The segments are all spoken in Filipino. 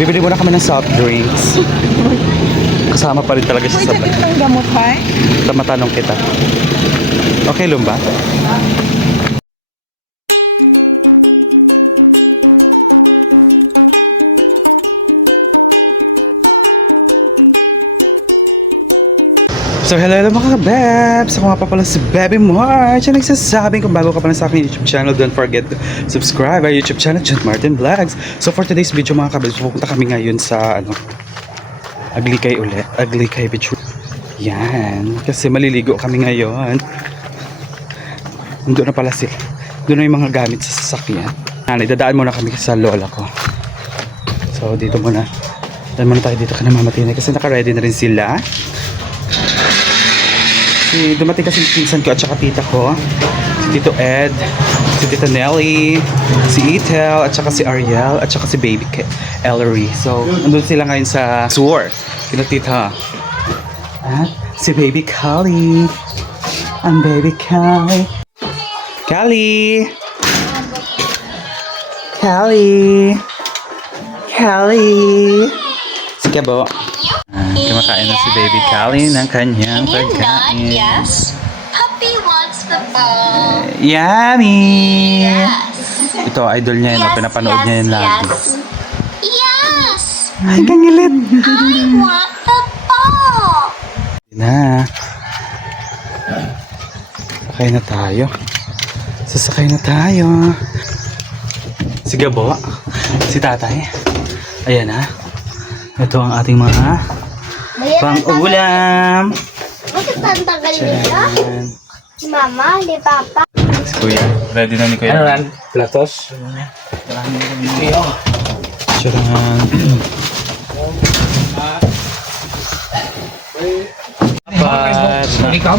Bibili muna kami ng soft drinks. Kasama pa rin talaga siya sa Pwede kitang gamot, ha? matanong kita. Okay lang ba? So hello mga kabebs! Ako nga pa pala si Bebe March. Ang nagsasabing kung bago ka pa na sa aking YouTube channel, don't forget to subscribe our YouTube channel, John Martin Vlogs. So for today's video mga kabebs, pupunta kami ngayon sa Aglikay ulit. Aglikay Beach. Yan. Kasi maliligo kami ngayon. Doon na pala sila. Doon na yung mga gamit sa sasakyan. Dadaan muna kami sa lola ko. So dito muna. Daan muna tayo dito ka na mamatinay kasi naka-ready na rin sila. Dumating kasi pinsan ko at saka tita ko, si Tito Ed, si Tita Nelly, si Ethel, at saka si Ariel, at saka si Baby Ellery. So, nandun sila ngayon sa tour. Kina tita. At si Baby Callie. Ang Baby Callie. Callie! Callie! Callie! Sige po. Kumakain na si Baby Callie ng kanyang pagkain. Yes. Puppy wants the ball. Yummy! Yes. Ito, idol niya yun. Pinapanood niya yun lagi. Yes. Ay, kangilit! I want the ball. Na. Sakay na tayo. Sasakay na tayo. Sige po. Si tatay. Ayan na. Ito ang ating mga pang-ulam. Bakit tantagal nila? Diyan. Si Mama, ni Papa. Si Kuya. Ready na ni Kuya. Ano yan? Platos? Iyo. Tcharan. Apat.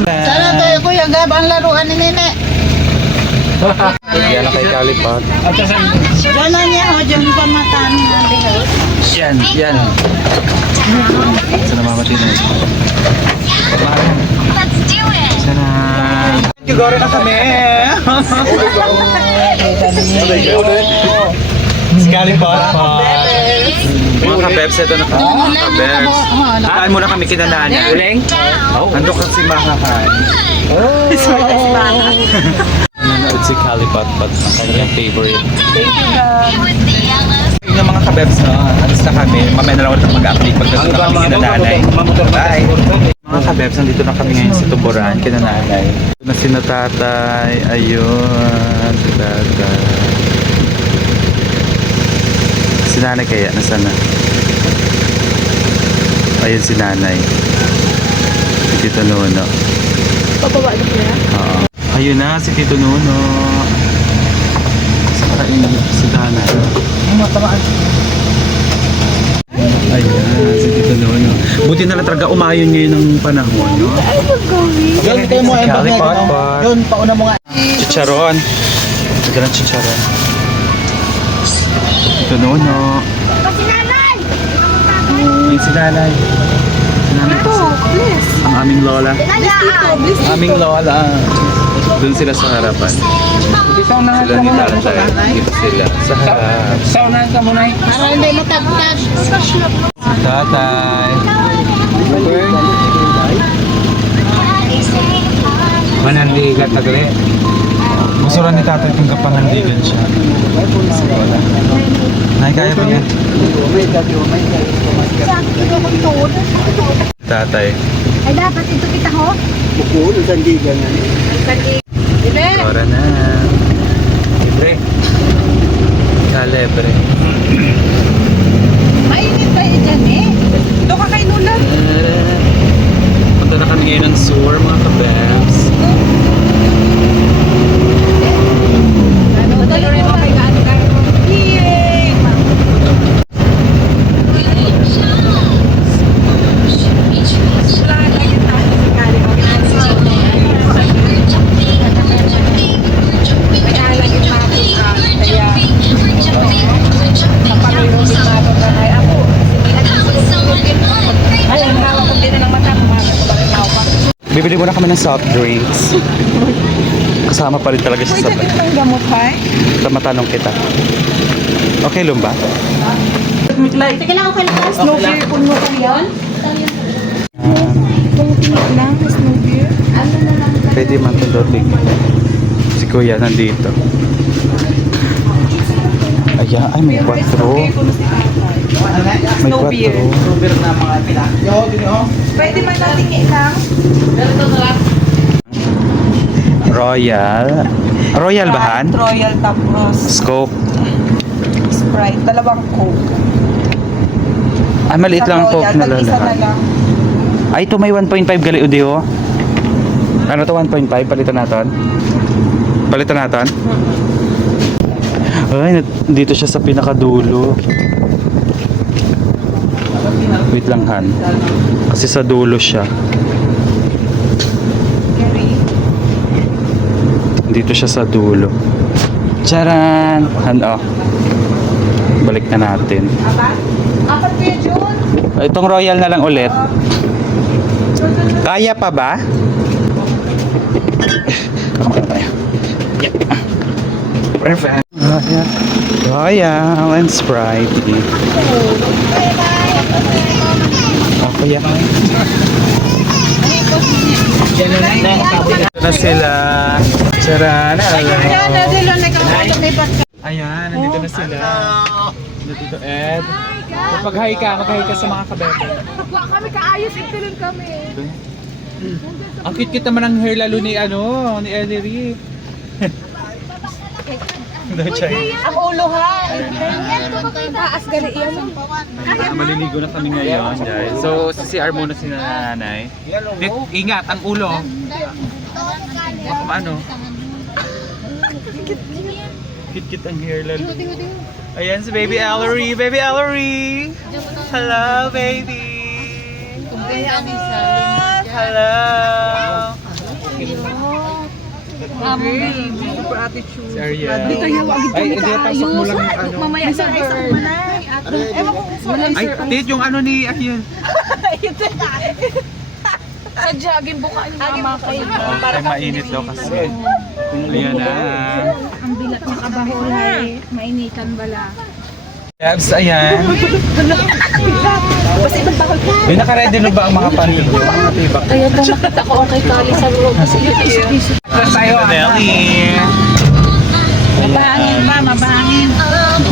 Sana tayo, Kuya Gab, ang laruan ni Nene. Yan na kay Kalipat. Diyan na niya, o, diyan pa mataan. Yan, yan. Sa namamati na. Let's do it. Tcharan. Siguro na kami. Si Kalipat pa. Mga kabebs, ito na kami. Mga kabebs. Kain muna kami kinanana. Uling? Ando kasi makakaan. Nanonood si Kalipat-Pat ang kanyang favorite. With the yellow. Yung mga kabebs, no? Alis na kami. Mamaya na lang ulit mag-update pagdating na kami kinananay. Bye! Mga kabebs, nandito na kami ngayon sa Tuburan, kinananay. Ito na si natatay. Ayun. Si tatay. Si nanay kaya? Nasaan na? Ayun si nanay. Si Tito Nuno. Pababa na kuya. Oo. Ayun na, si Tito Nuno. Saka si nanay. Ayan, si Tito Nuno. Buti na lang talaga umayon ngayon ng panahon, no? Yun, tayo mo. Si Kalipat-Pat. Yun, pauna mo nga. Chicharon. Ito ng chicharon. Tito Nuno. Kasi nanay. Ayun si nanay. Si nanay Ito, kasi. please. Ang aming lola. Please, Aming lola. Doon sila sa harapan. Isaw na Sila ni tatay. Dito sila sa harap. Isaw na ka muna. para hindi matagtag. Si tatay. Manandi ka tagle. Gusto rin ni tatay kung kapangandigan siya. Si lola. Nay, kaya ba yan? Tatay. Ay, dapat ito kita ho. Bukul, sandigan na. Hindi. Ora na. Libre. Kalebre. Mainit kayo dyan eh. Ito ka kay Nula. Punta na kami ngayon ng sewer, mga kabebs. Ano, tayo rin ako kay Gaano ka. Yay! Wala na yung tayo si Kali. Kaya lang yung mga kaya kapag yung gitado na kaya ako. Ay, ang hawak ko din na ng mata. Pumagat ko bakit ako pa. Bibili muna kami ng soft drinks. Kasama pa rin talaga siya sa Pwede kitang gamot, ha? matanong kita. Okay lang ba? like, Sige lang, okay lang. snow beer puno ka yun? Itong tinik lang, snow beer. Ano na lang. Pwede man ito dating. Si Kuya nandito. Ayan, ay may 4. May Snow beer. 4. Pwede man natin lang. Royal. Royal bahan? Royal tapos Scope. Sprite. Dalawang Coke. Ay, maliit lang ang Coke na Tag-isa na lalahan. lang. Ay, ito may 1.5 gali udiho. Ano to 1.5? Palitan natin? Palitan natin? Ay, dito siya sa pinakadulo. Wait lang, Han. Kasi sa dulo siya. Dito siya sa dulo. Charan! Han, oh. Balik na natin. Apat kayo, Jun? Itong royal na lang ulit. Kaya pa ba? Kamakala tayo. Yeah. Perfect. Royal and Sprite. Okay, yeah. Ito na sila. Charan! Ayan, nandito na sila. Nandito Ed. Mag-hi ka sa mga kabebe. Wala kami kaayos, itilin kami. Ang cute naman ng hair lalo ni ni Ellery. Ang ulo ha. Taas gali yan. Maliligo na kami ngayon, guys. So, sa CR muna si nanay. Ingat, ang ulo. Ano? Cute ang hair lalo. Ayan si Baby Ellery. Baby Ellery! Hello, baby! Hello! Super attitude. Si Ariel. Dito yung wag Ay, hindi, pasok mo lang yung ano. Mamaya sa bird. Ewan ko kung saan. Ay, tit, yung ano ni Ariel. Sa jogging buka yung mama kayo. Ay, mainit daw kasi. Ayan na. Ang bilat ng kabahulay. Mainitan bala. Labs, ayan. May naka-ready na ba ang mga panty ko? Mga tibak. Kaya ba nakita ko ang kay Kali sa room. Tayo, Nelly. Mabahangin ba? Mabahangin.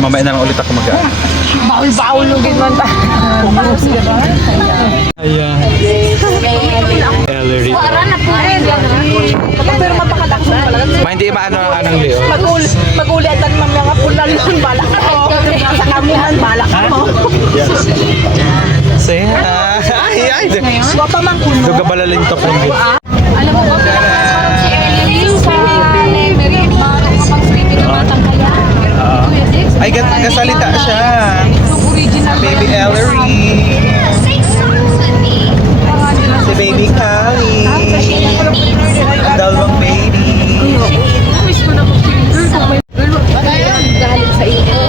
Mamaya na lang ulit ako mag-aan. Baul-baulugin man tayo. Ayan. Ellery. Para na po rin. Pero mapakalakas mo pala. Hindi maano anong Leo. Magulitan mo mga punalan balak mo. Sa kamuhan balak mo. Say hi. Ay, Wapa man kuno. Duga balalin to kung Alam mo ba, pinaka-parang si Ellie sa Lemery. Kapag-sleeping yung batang kaya. Ay, kasalita siya. Yung original ba Baby yan? Ellery. Say something. Si Baby Callie. Ang dalawang baby. Miss ko na po si girl. Kung may girl, galing sa iyo.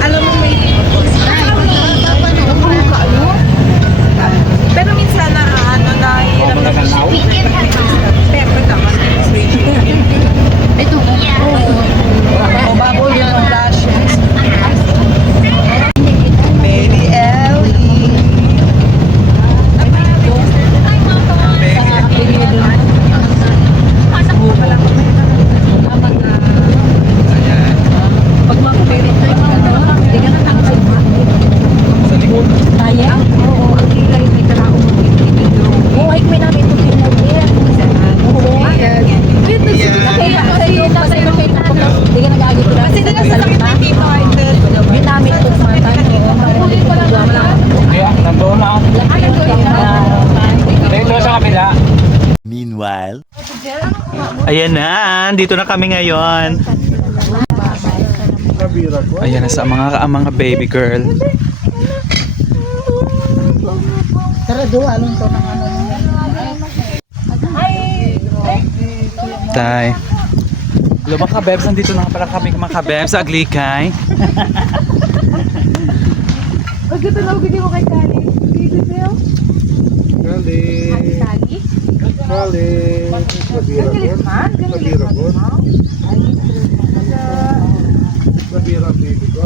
Alam mo may pero minsan na hirap na pero naman Ito. o baboy yung flashes. Baby Ellie. Pag makapirit tayo, hindi ka natangsin mo. Sa likod. Kaya? Oo, ang kilay may kalaong mag-ibig. Oo, ay may namin ito din mo. Oo, ayan. Kaya sa iyo kay Tatang, hindi ka nag-agi ko na. Kasi nila sa sakit ng tito Arthur. Yung namin ito sa mga tayo. Kukulit ko lang naman. Kaya, nandoon na. Ano ko yun? Dito sa kabila. Meanwhile. Ayan na, dito na kami ngayon. Ayan na sa mga baby girl. Tay. Hello mga kabebs, nandito na pala kami mga kabebs sa Aglikay. Pag ito na ugin mo kay Kali. Baby Bill. Kali. Kali. Galit man. Galit man. Sabira, baby ko.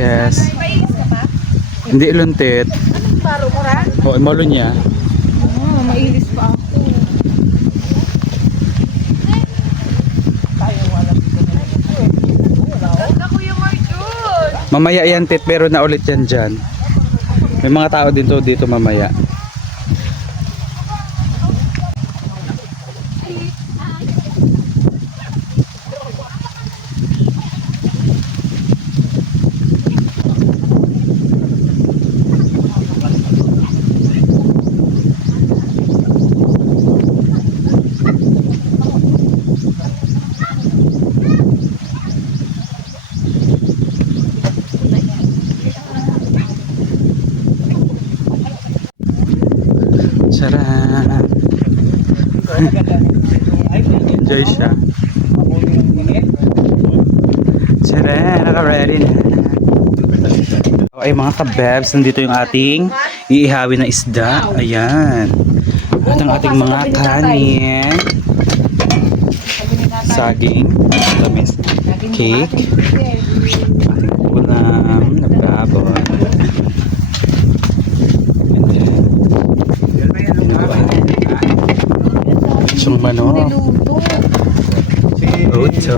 Yes. Hindi iluntit. Baro mo ra? O, imolo niya. Oh, mailis pa ako. Mamaya yan, tit, pero na ulit yan dyan. May mga tao dito mamaya. Charan! Enjoy siya. Charan! Naka-ready na. Ay mga kabebs, nandito yung ating iihawin na isda. Ayan. At ang ating mga kanin. Saging. Tamis. Cake. Ating ulam na baboy. Yung manok. Oto.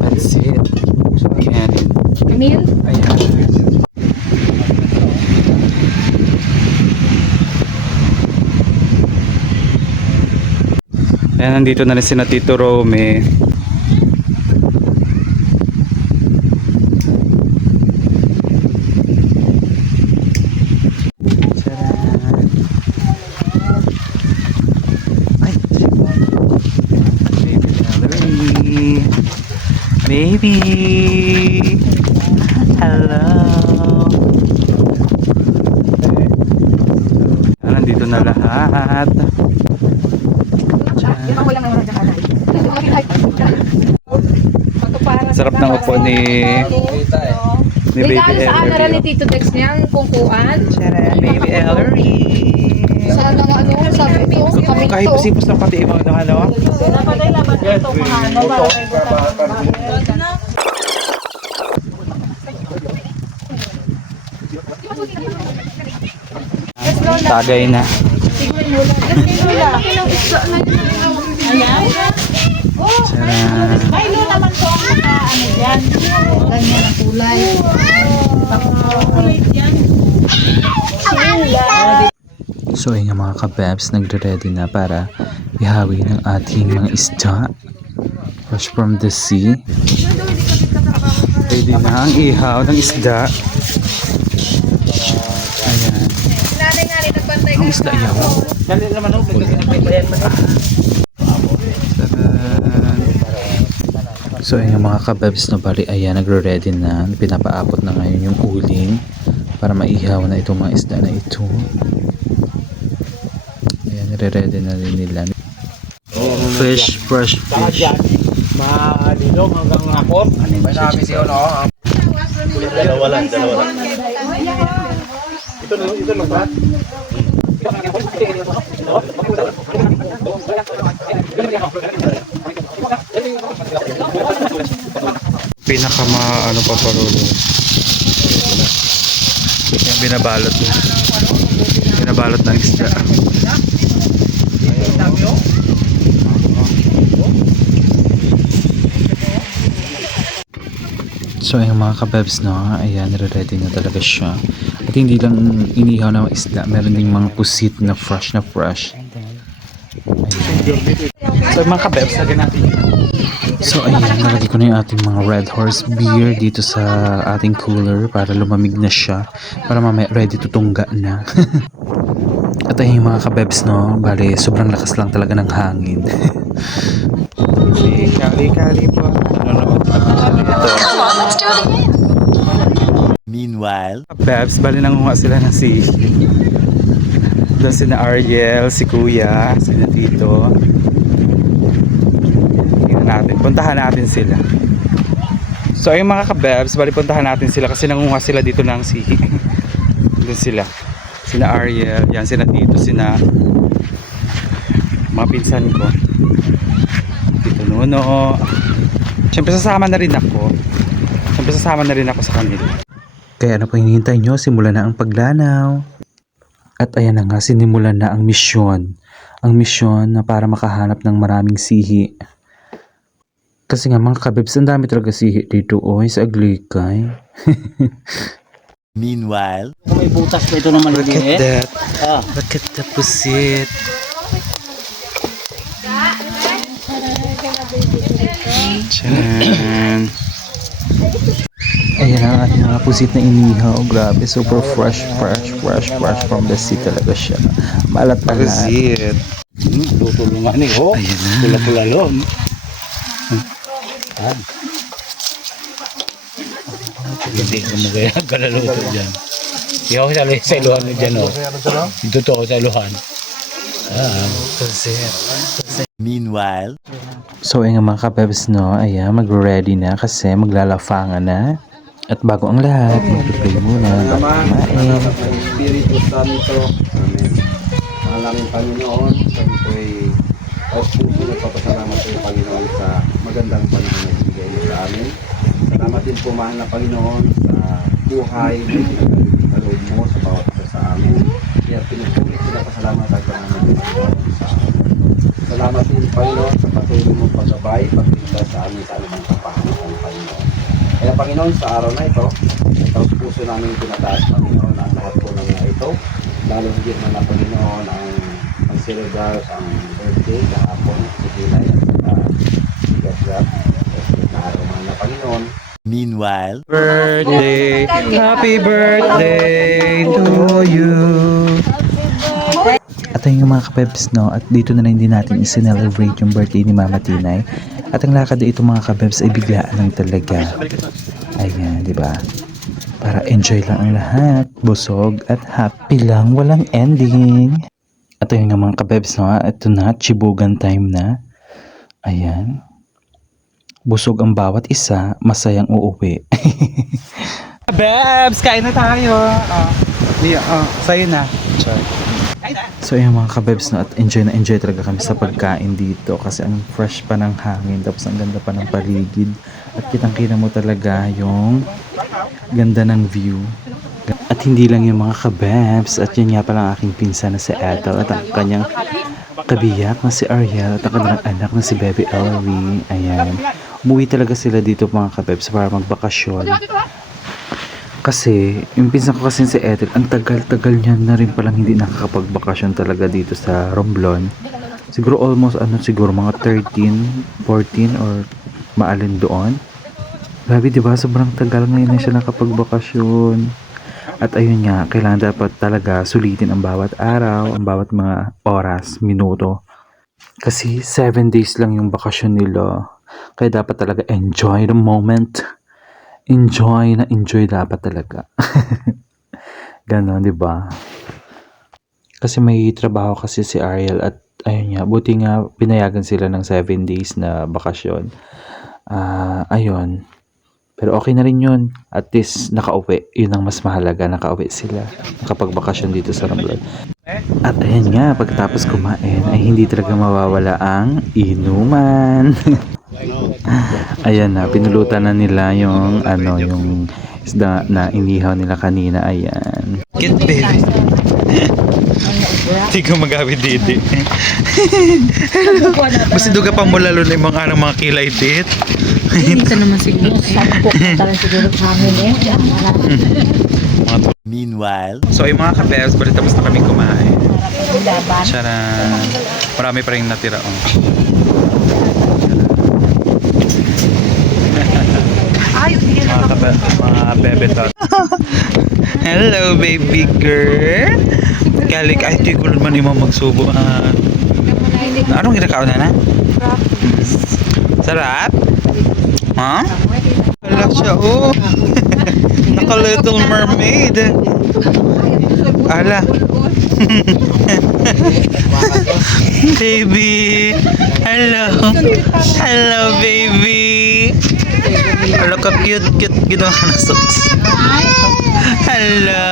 Pansit. Kanin. Emil? Ayan. Ayan, nandito na rin si Tito Rome. Tcharan! Ay! Baby! Hello! Nandito na lahat. Sarap ng upo ni Baby Regalo sa ano rin ni Ellery. Tito Dex niyang kungkuan. Baby Ellery. Sa ano sabi ko, kami Kahit to. sipos lang pati ibang ano. Tagay na. Tcharan. So ayun nga mga kabebs, nagre-ready na para ihawi ng ating mga isda. Fresh from the sea. Ready na ang ihaw ng isda. Ayan. Ang isda ihaw. So ayun mga kabebs na bali, ayan, nagre-ready na. Pinapaabot na ngayon yung uling para maihaw na itong mga isda na ito. Ayan, nire-ready na rin nila. Fresh fish. Malilong hanggang hapon. May namin siya, no? Dalawa lang. Ito lang ba? Pinaka ano pa parulo. Yung binabalot na. Binabalot ng isda. So ayun mga kabebs, no, ayan, ready na talaga siya. At hindi lang inihaw na mga isda, meron ding mga pusit na fresh. Ayan. So mga kabebs, lagyan natin. So ayan, nalagay ko na yung ating mga Red Horse beer dito sa ating cooler para lumamig na siya. Para mamaya ready to tungga na. At ayun mga kabebs, no, bali sobrang lakas lang talaga ng hangin. Si Kali po. Nanonood pa siya dito. Come on, let's do it again. Meanwhile, Babs, bali nangunga sila ng sili. Doon sina Ariel, si Kuya, sina Tito. Tingnan natin, puntahan natin sila. So ayun mga kabebs, bali puntahan natin sila kasi nangunga sila dito ng sihi. Doon sila. Sina Ariel, yan sina Tito, sina mga pinsan ko. Tito Nuno. Siyempre sasama na rin ako. Sa kanila. Kaya ano pa hinihintay nyo? Simulan na ang paglanaw. At ayan na nga, sinimulan na ang misyon. Ang misyon na para makahanap ng maraming sihi. Kasi nga mga kabebs, ang dami talaga sihi dito. Oy, sa Aglikay. Meanwhile, May butas pa ito naman Look at that. Ah. Look at the pusit. Tiyan. Ayan ang ating mga pusit na inihaw. Grabe, super fresh from the sea talaga siya. Maalat-alat. Pusit. Tutulungan eh. Oh, Ayan na. pula-pula lon. Hindi ko magaya kalaluto dyan. Hindi ako sa iluhan na dyan. Oh. Dito to ako sa iluhan. Pusit. meanwhile, So ayun nga mga kabebs, no, ayan, mag-ready na kasi maglalafangan na. At bago ang lahat, mag-pray muna bago kumain. Espiritu Santo. Amen. Mahal namin Panginoon, kami po ay puso nagpapasalamat sa Panginoon sa magandang panahon na ibigay niyo sa amin. Salamat din po mahal na Panginoon sa buhay na loob mo sa bawat isa sa amin. Kaya pinapasalamatan ka namin Panginoon sa amin. Salamat din Panginoon sa patuloy mong paggabay, pagligtas sa amin sa anumang kapahamakan Panginoon. Kaya Panginoon, sa araw na ito, ito puso namin tinataas Panginoon ang lahat po ng mga ito. Lalo higit man na Panginoon ang celebrate ang birthday kahapon si Pilay at si Gasgat. Na araw man na Panginoon. meanwhile, Birthday, happy birthday to you. At ayun yung mga kabebs, no, at dito na lang din natin i-celebrate yung birthday ni Mama Tinay. At ang lakad dito mga kabebs ay biglaan lang talaga. Ayan, di ba? Para enjoy lang ang lahat, busog at happy lang, walang ending. At ayun nga mga kabebs, no, ito na, chibugan time na. Ayan. Busog ang bawat isa, masayang uuwi. Babs, kain na tayo. Sa'yo na. So yung mga kabebs, no, at enjoy na enjoy talaga kami sa pagkain dito kasi ang fresh pa ng hangin tapos ang ganda pa ng paligid at kitang-kita mo talaga yung ganda ng view. At hindi lang yung mga kabebs, at yun nga pala ang aking pinsan na si Ethel at ang kanyang kabiyak na si Ariel at ang kanyang anak na si Baby Ellery. Ayan. Umuwi talaga sila dito mga kabebs para magbakasyon. Kasi, yung pinsan ko kasi si Ethel, ang tagal-tagal niya na rin palang hindi nakakapagbakasyon talaga dito sa Romblon. Siguro almost, siguro mga 13, 14 or maalin doon. Grabe, diba? Sobrang tagal ngayon na siya nakapagbakasyon. At ayun nga, kailangan dapat talaga sulitin ang bawat araw, ang bawat mga oras, minuto. Kasi 7 days lang yung bakasyon nila. Kaya dapat talaga enjoy the moment. Enjoy na enjoy dapat talaga. Ganon, di ba? Kasi may trabaho kasi si Ariel at ayun nga, buti nga pinayagan sila ng 7 days na bakasyon. Ayun. Pero okay na rin yun. At least nakauwi. Yun ang mas mahalaga. Nakauwi sila. Nakapagbakasyon dito sa Romblon. At ayan nga, pagkatapos kumain ay hindi talaga mawawala ang inuman. Ayan na, pinulutan na nila yung yung isda na inihaw nila kanina. Ayan. Get baby. Hindi ko magawid dito. Basta duga pa mula lalo na yung mga kilay dit. Minsan naman siguro. Sabi ko, talang siguro sa amin eh. meanwhile, So yung mga kabebs, bali tapos na kami kumain. Charan. Marami pa rin natira. Oh. Mga bebetot. Hello baby girl. Kalik ay di ko naman imong magsubo. Anong ginakaon na? Sarap? Ha? Wala siya oh. Naka Little Mermaid. Ala. Baby. Hello. Hello baby. Hello ka cute ginawa na socks. Hello.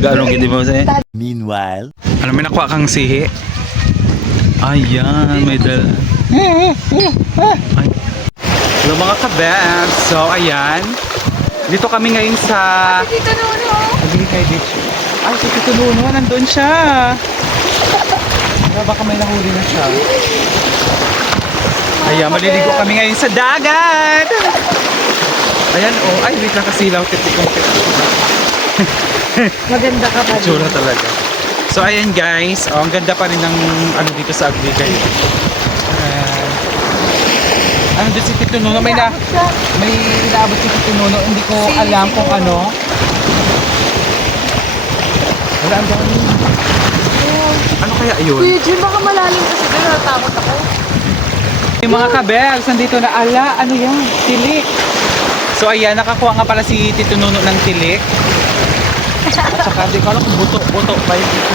Gaano gindi mo sa'yo? Meanwhile, Ano may nakuha kang sihi? Ayan, may dal... Ay. Hello mga kabebs. So ayan. Dito kami ngayon sa... Dito Nuno. Aglikay Beach. Ay, si Tito Nuno, nandun siya. Baka may nahuli na siya. Ayan, maliligo kami ngayon sa dagat. Ayan, oh. Ay, wait lang kasilaw. Titikong. Maganda ka pa. Tsura talaga. So, ayan guys. Oh, ang ganda pa rin ng ano dito sa Aglikay. Ano doon si Tito Nuno? May inaabot si Tito Nuno. Hindi ko alam kung ano. Wala, ang dami. Ano kaya yun? Kuya Jim, baka malalim kasi doon. Natakot ako. Yung mga kabels, nandito na ala. Ano yan? Tilik. So ayan, nakakuha nga pala si Tito Nuno ng tilik. At saka, di ko alam kung buto pa yun dito.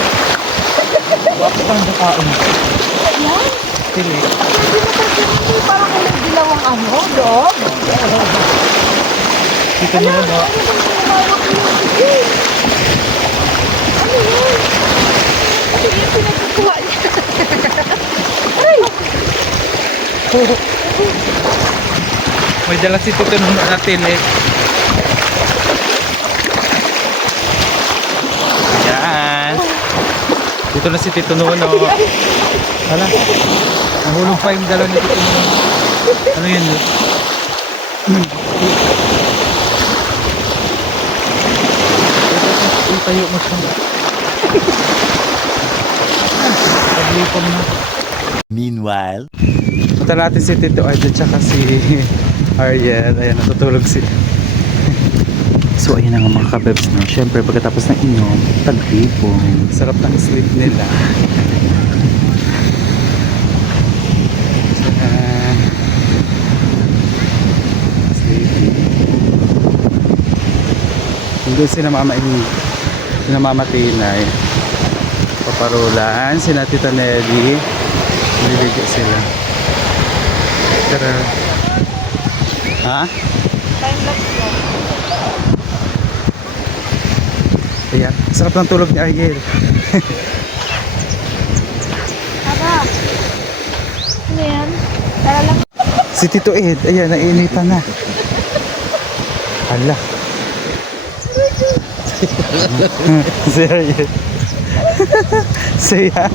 Bakit ang dakaon? Yan. Tilik. Hindi parang kulay dilaw ang ano, loob. Tito Nuno. Ano yun? Ano yung pinagkukuha niya? May dala si Tito Nuno na tilik. Ayan. Dito na si Tito Nuno. Hala. Nahulog pa yung dala ni Tito Nuno. Ano yun? Tayo mo siya. Paglipom na. meanwhile, Punta natin si Tito Ed at saka si Ariel. Ayan, natutulog sila. So, ayan na nga mga kabebs, no? Siyempre, pagkatapos ng inom, taglipom. Sarap ng sleep nila. Sleepy. Hanggang sila Mama Tinay. Paparulan, sila Tita Nelly. Nililigyan sila. Tara. Ha? Ayan, sarap ng tulog ni Ariel. Aba. Ano yan? Tara lang. Si Tito Ed, ayan, nainitan na. Hala. Si Ariel. Saya.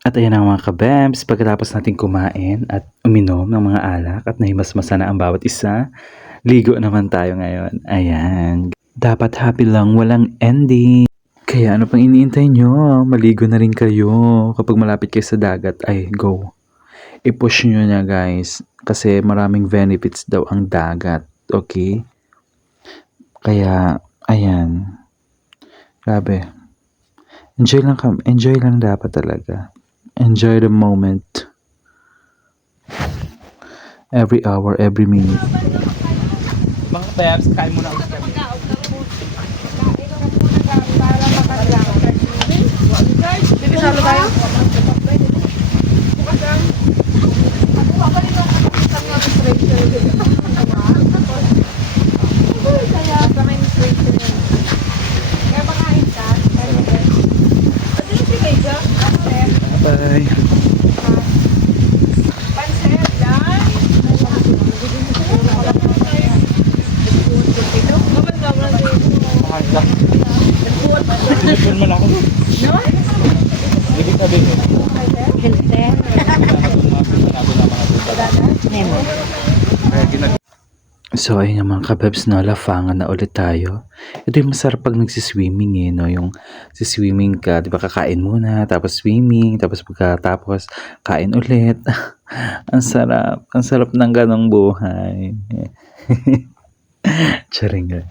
At ayan ang mga kabebs, pagkatapos natin kumain at uminom ng mga alak at nahimasmasa na ang bawat isa, ligo naman tayo ngayon. Ayan. Dapat happy lang, walang ending. Kaya ano pang iniintay nyo? Maligo na rin kayo. Kapag malapit kayo sa dagat, ay go. I-push nyo na guys. Kasi maraming benefits daw ang dagat. Okay? Kaya, ayan. Grabe. Enjoy lang dapat talaga. Enjoy the moment. Every hour, every minute. Mga babs, kain muna ako. Salo tayo. Bye. Telepon mo na ako. Ibig sabihin. So ayun yung mga kabebs, no, lafangan na ulit tayo. Ito yung masarap pag nagsiswimming eh, no, yung siswimming ka, di ba, kakain muna, tapos swimming, tapos pagkatapos kain ulit. Ang sarap ng ganong buhay. Charing.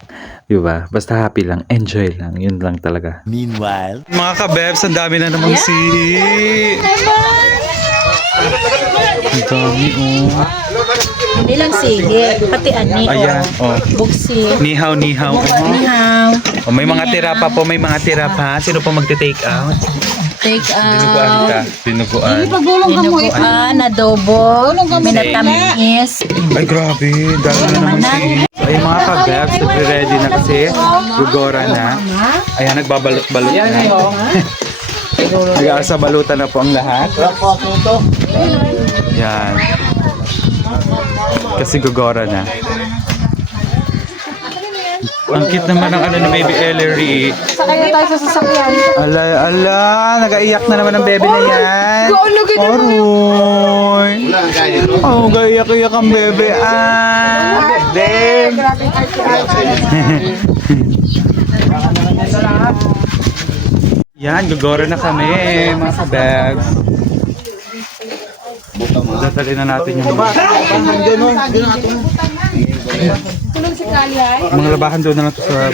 Di ba? Basta happy lang, enjoy lang, yun lang talaga. meanwhile, Mga kabebs, ang dami na namang sihi. Ang dami, oh. Hindi lang sige, pati ani. Ayan, oh. Buksi. Nihaw. Nihaw. Oh, may mga tira pa po, may mga tira pa. Sino po magte-take out? take Dinuguan out. ka. Dinuguan. Dinuguan, adobo, minatamis. Ay, grabe. Dami na naman si... So, ayun mga kabebs, ready na kasi. Gugora na. Ayan, nagbabalot-balot na. Nag-aasa balutan na po ang lahat. Yan. Kasi gugora na. Ang cute naman ng ano ni Baby Ellery. Sakay na tayo sa sasakyan. Ala, nag-aiyak na naman ang bebe na yan. Aroy. Oh, gaiyak-iyak ang bebe. Ah, dem. Yan, gugora na kami, mga kabebs. Dadali na natin yung mga labahan doon na lang to sa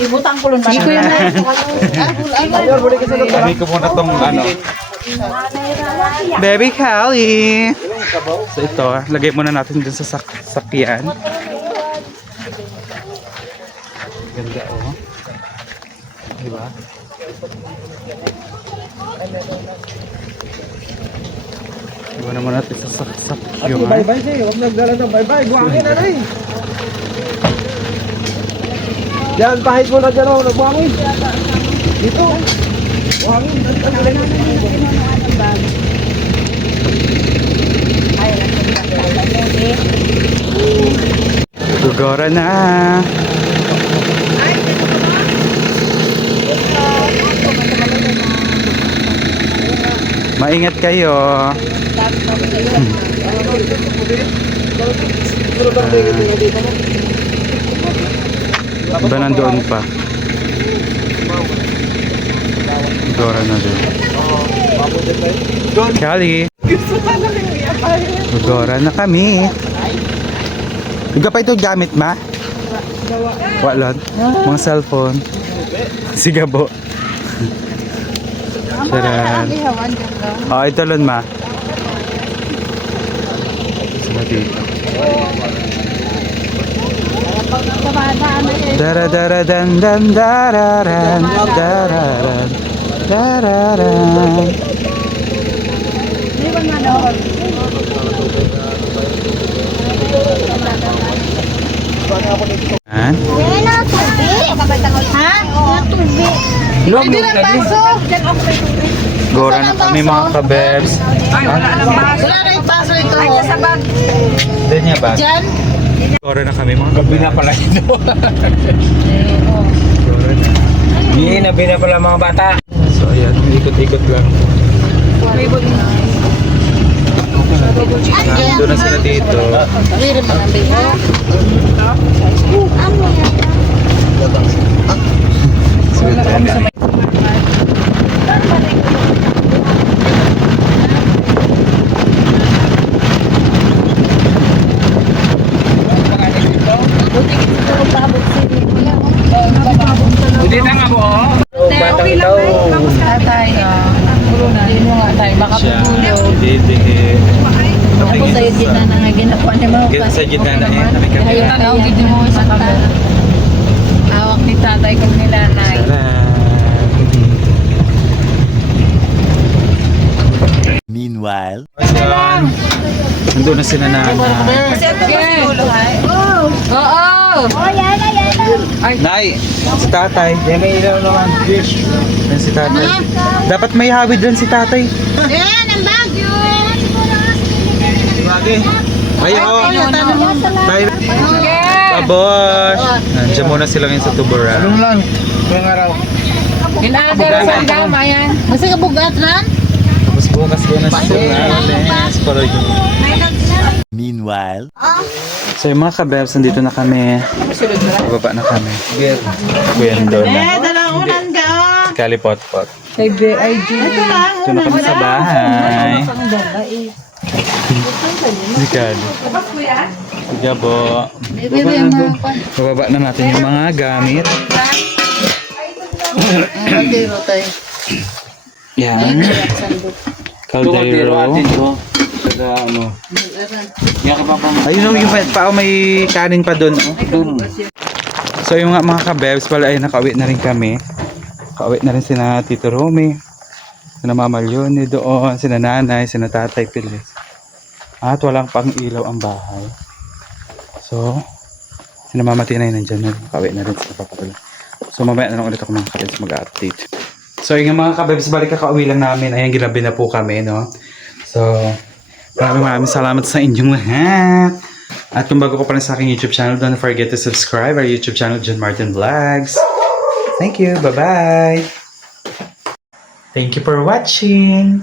Ibutang ko lang. Sabi ko muna tong ano. Baby Callie. So ito, lagay muna natin dun sa sakyan. Ganda oh. Diba? Iba naman natin sa sakyan. Bye-bye sa'yo. Huwag nagdala ng bye-bye. Buhangin na rin. Yan, pahit mo na dyan ako. Nagbuhangin. Dito. Buhangin. Gugora na. Maingat kayo. Iba nandoon pa. Gugora na din. Kali. Gugora na kami. Hindi pa ito gamit, ma? Wala. Mga cellphone. Sigabo. Charan. Oh, ito lang, ma. Sila dito. Daradaran dan dararan dararan dararan. Han? Gora na kami mga kabebs. Wala na yung paso ito. Ay, sa bag. Diyan niya ba? Gora na kami mga kabebs. Pala ito. Gora na. Hinabi na pala mga bata. So ayan, ikot-ikot lang. Nandun na sila dito. Hindi na nga mo. Batang ito. Tatay, hindi mo nga tayo, baka tutulog. Didi. Ako sa gitna na nga ginawa ni mo. Sa gitna na eh. Ayaw tanaw, gitna mo sa kaba. Hawak ni tatay kung nilanay. Meanwhile, Nandun na sila na. Oo! Nay, si tatay. Yan may ilaw naman. Fish. Yan si tatay. Dapat may hawid dyan si tatay. Ayan, ang bagyo. Lagi. Ayun. Tayo. Pabosh. Nandiyan muna sila ngayon sa tuburan. Anong lang? Ngayong araw. Ginagaro sa gama yan. Kasi kabugat ran? Tapos bukas ko na sila. Pero meanwhile, so yung mga kabebs, nandito na kami. Bababa na kami. Kuyendo na. Dalawunan ka. Kalipot-pot. Kay BIG. Ito na kami sa bahay. Si Kali. Sige po. Bababa na natin yung mga gamit. Yan. Caldero. Ayun yung may kanin pa doon. Oh. So yung mga kabebs pala ay nakauwi na rin kami. Nakauwi na rin sina Tito Romy. Sina Mama Leonie doon. Sina Nanay, sina Tatay Pilis. At walang pang ilaw ang bahay. So, sina Mama Tinay nandyan na. Nakauwi na rin sila papatula. So, mamaya na lang ulit ako mga kabibs mag-update. So, yung mga kabibs, balik kakauwi lang namin. Ayan, gilabi na po kami, no? So, maraming salamat sa inyong lahat. At kung bago ko pa rin sa aking YouTube channel, don't forget to subscribe our YouTube channel, John Martin Vlogs. Thank you. Bye-bye. Thank you for watching.